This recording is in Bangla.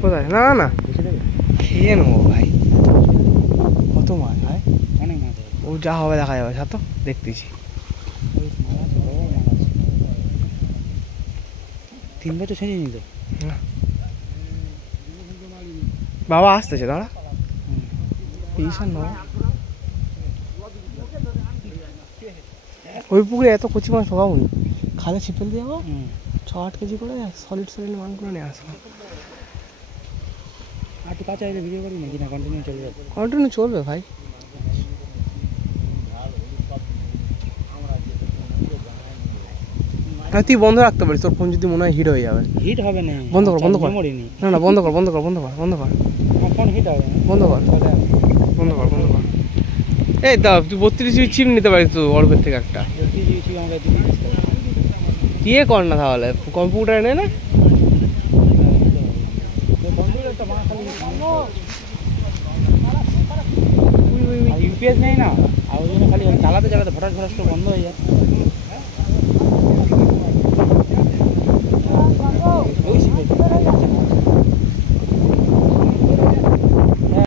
কোথায়? না না না, খেয়ে নেবো ভাই। কত মাছ ভাই? অনেক মাছ। ও যা হবে দেখা যাবে, সাথে দেখতেছি। 3 বছর ছেড়ে নিত বাবা আসতেছে, দাঁড়া। ঈশান না, ওই পুকুরে এত কচি মাছ ঢোকাবো নি, খালে ছিপেল দিয়ে 6-8 কেজি করে সলিড মাছগুলো নিয়ে আসবো। আর একটু কাছে আইলে ভিডিও করবি নাকি না কন্টিনিউ চলবে? কন্টিনিউ চলবে ভাই। হ্যাঁ তুই বন্ধ রাখতে পারিস, তোর ফোন যদি মনে হয় হিট হয়ে যাবে। হিট হবে না, বন্ধ কর, বন্ধ কর। মেমোরি নেই। না না, বন্ধ কর, বন্ধ কর, বন্ধ কর, বন্ধ কর, আমার ফোন হিট হবে, বন্ধ কর, বন্ধ কর, বন্ধ কর। এই দা তুই 32 জিবি চিপ নিতে পারিস তো অর্বের থেকে একটা। 32 জিবি ছিল আমাকে ইয়ে কর না তাহলে, কম্পিউটার এনে না। ইউপিএস নেই না, আর ওই জন্য খালি চালাতে চালাতে ফটাস ফটাস বন্ধ হয়ে যায়।